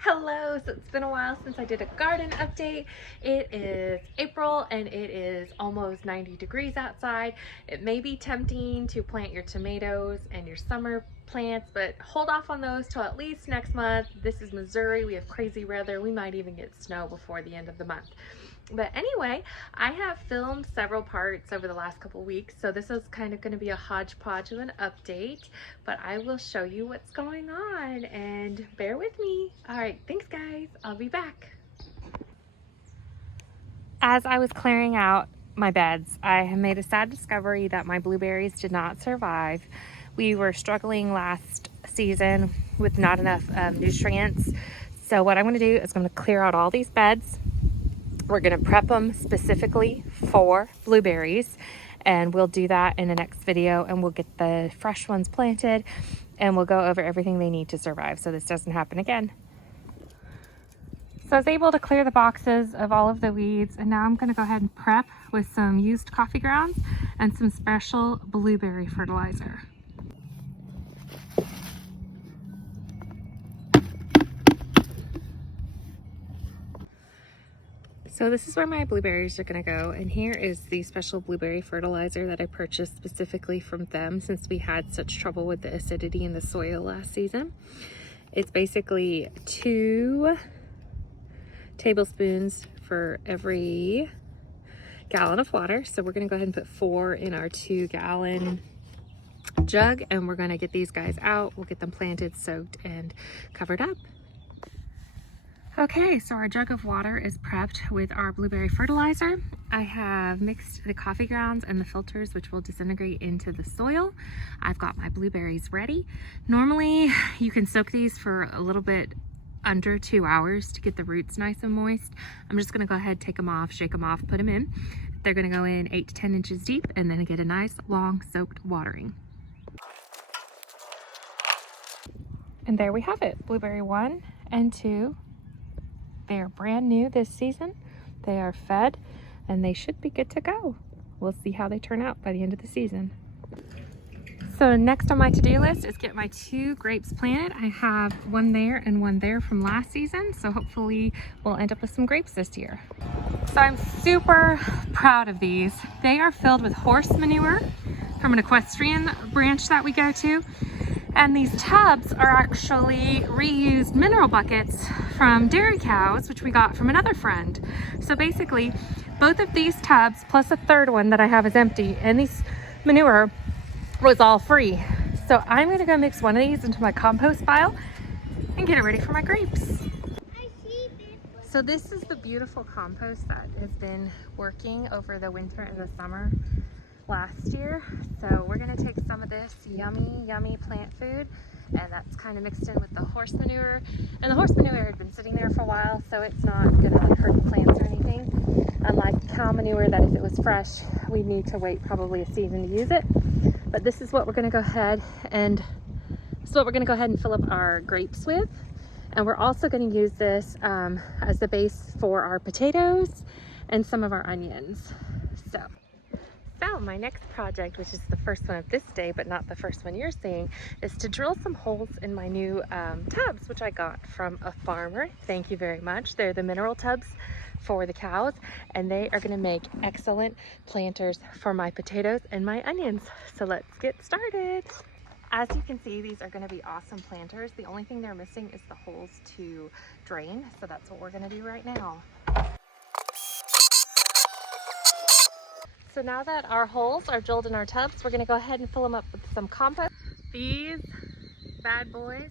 Hello, so it's been a while since I did a garden update. It is April and it is almost 90 degrees outside. It may be tempting to plant your tomatoes and your summer plants, but hold off on those till at least next month. This is Missouri. We have crazy weather. We might even get snow before the end of the month. But anyway, I have filmed several parts over the last couple weeks, so this is kind of going to be a hodgepodge of an update, but I will show you what's going on and bear with me. All right, thanks guys. I'll be back. As I was clearing out my beds, I have made a sad discovery that my blueberries did not survive. We were struggling last season with not enough nutrients. So what I'm going to do is I'm going to clear out all these beds. We're going to prep them specifically for blueberries, and we'll do that in the next video, and we'll get the fresh ones planted and we'll go over everything they need to survive so this doesn't happen again. So I was able to clear the boxes of all of the weeds, and now I'm going to go ahead and prep with some used coffee grounds and some special blueberry fertilizer. So this is where my blueberries are going to go, and here is the special blueberry fertilizer that I purchased specifically from them since we had such trouble with the acidity in the soil last season. It's basically 2 tablespoons for every gallon of water. So we're going to go ahead and put 4 in our 2-gallon jug, and we're going to get these guys out. We'll get them planted, soaked, and covered up. Okay, so our jug of water is prepped with our blueberry fertilizer. I have mixed the coffee grounds and the filters, which will disintegrate into the soil. I've got my blueberries ready. Normally, you can soak these for a little bit under 2 hours to get the roots nice and moist. I'm just gonna go ahead, take them off, shake them off, put them in. They're gonna go in 8 to 10 inches deep, and then get a nice long soaked watering. And there we have it, blueberry 1 and 2. They are brand new this season. They are fed and they should be good to go. We'll see how they turn out by the end of the season. So next on my to-do list is get my 2 grapes planted. I have one there and one there from last season, so hopefully we'll end up with some grapes this year. So I'm super proud of these. They are filled with horse manure from an equestrian branch that we go to. And these tubs are actually reused mineral buckets from dairy cows, which we got from another friend. So basically, both of these tubs, plus a third one that I have is empty, and these manure was all free. So I'm gonna go mix one of these into my compost pile and get it ready for my grapes. So this is the beautiful compost that has been working over the winter and the summer last year. So we're gonna take some of this yummy plant food, and that's kind of mixed in with the horse manure. And the horse manure had been sitting there for a while, so it's not gonna hurt the plants or anything. Unlike cow manure, that if it was fresh, we'd need to wait probably a season to use it. But this is what we're gonna go ahead and fill up our grapes with. And we're also gonna use this as the base for our potatoes and some of our onions. So my next project, which is the first one of this day, but not the first one you're seeing, is to drill some holes in my new tubs, which I got from a farmer. Thank you very much. They're the mineral tubs for the cows, and they are going to make excellent planters for my potatoes and my onions. So let's get started. As you can see, these are going to be awesome planters. The only thing they're missing is the holes to drain, so that's what we're going to do right now. So now that our holes are drilled in our tubs, we're going to go ahead and fill them up with some compost. These bad boys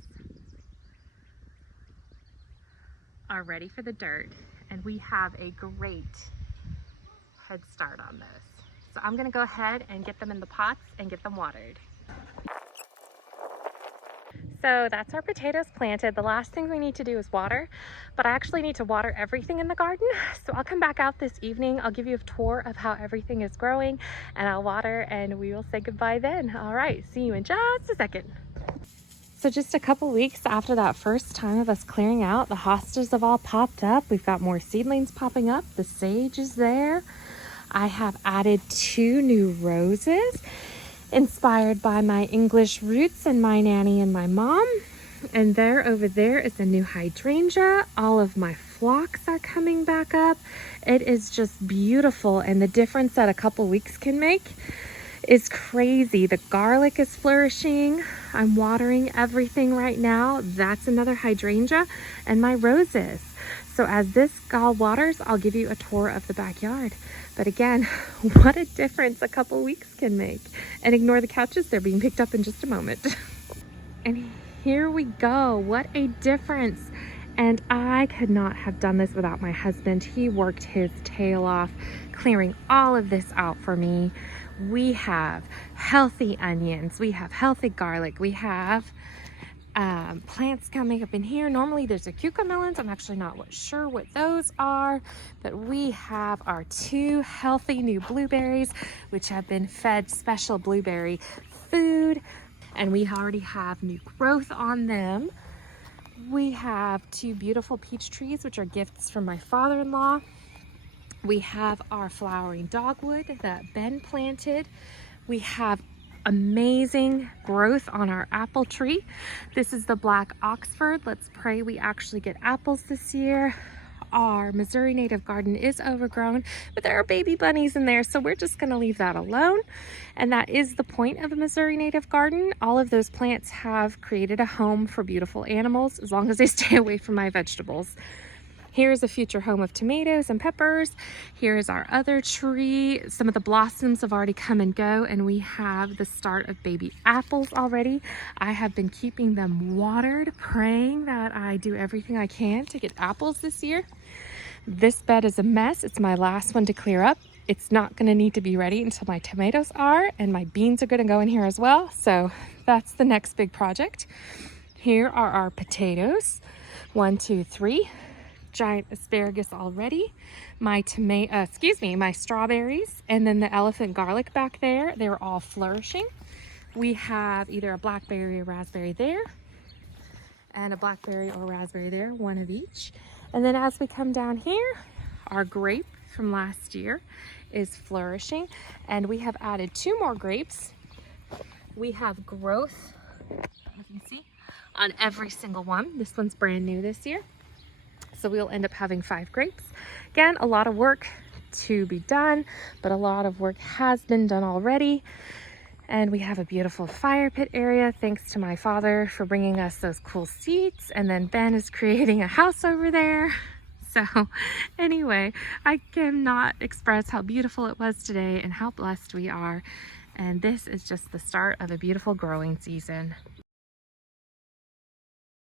are ready for the dirt, and we have a great head start on this. So I'm going to go ahead and get them in the pots and get them watered. So that's our potatoes planted. The last thing we need to do is water, but I actually need to water everything in the garden. So I'll come back out this evening. I'll give you a tour of how everything is growing, and I'll water, and we will say goodbye then. All right, see you in just a second. So just a couple weeks after that first time of us clearing out, the hostas have all popped up. We've got more seedlings popping up. The sage is there. I have added 2 new roses, inspired by my English roots and my nanny and my mom. And there over there is a new hydrangea. All of my phlox are coming back up. It is just beautiful, and the difference that a couple weeks can make is crazy. The garlic is flourishing. I'm watering everything right now. That's another hydrangea, and my roses. So as this all waters, I'll give you a tour of the backyard. But again, what a difference a couple weeks can make. And ignore the couches, they're being picked up in just a moment. And here we go. What a difference. And I could not have done this without my husband. He worked his tail off, clearing all of this out for me. We have healthy onions. We have healthy garlic. We have plants coming up in here. Normally there's a cucamelons. I'm actually not sure what those are, but we have our 2 healthy new blueberries, which have been fed special blueberry food, and we already have new growth on them. We have 2 beautiful peach trees, which are gifts from my father-in-law. We have our flowering dogwood that Ben planted. We have amazing growth on our apple tree. This is the Black Oxford. Let's pray we actually get apples this year. Our Missouri native garden is overgrown, but there are baby bunnies in there, so we're just going to leave that alone. And that is the point of a Missouri native garden. All of those plants have created a home for beautiful animals, as long as they stay away from my vegetables. Here's a future home of tomatoes and peppers. Here's our other tree. Some of the blossoms have already come and go, and we have the start of baby apples already. I have been keeping them watered, praying that I do everything I can to get apples this year. This bed is a mess. It's my last one to clear up. It's not going to need to be ready until my tomatoes are, and my beans are going to go in here as well. So that's the next big project. Here are our potatoes. 1, 2, 3. Giant asparagus already, my strawberries, and then the elephant garlic back there. They're all flourishing. We have either a blackberry or raspberry there, and a blackberry or raspberry there, 1 of each. And then as we come down here, our grape from last year is flourishing, and we have added 2 more grapes. We have growth, you can see, on every single one. This one's brand new this year. So we'll end up having 5 grapes. Again, a lot of work to be done, but a lot of work has been done already. And we have a beautiful fire pit area, thanks to my father for bringing us those cool seats. And then Ben is creating a house over there. So anyway, I cannot express how beautiful it was today and how blessed we are. And this is just the start of a beautiful growing season.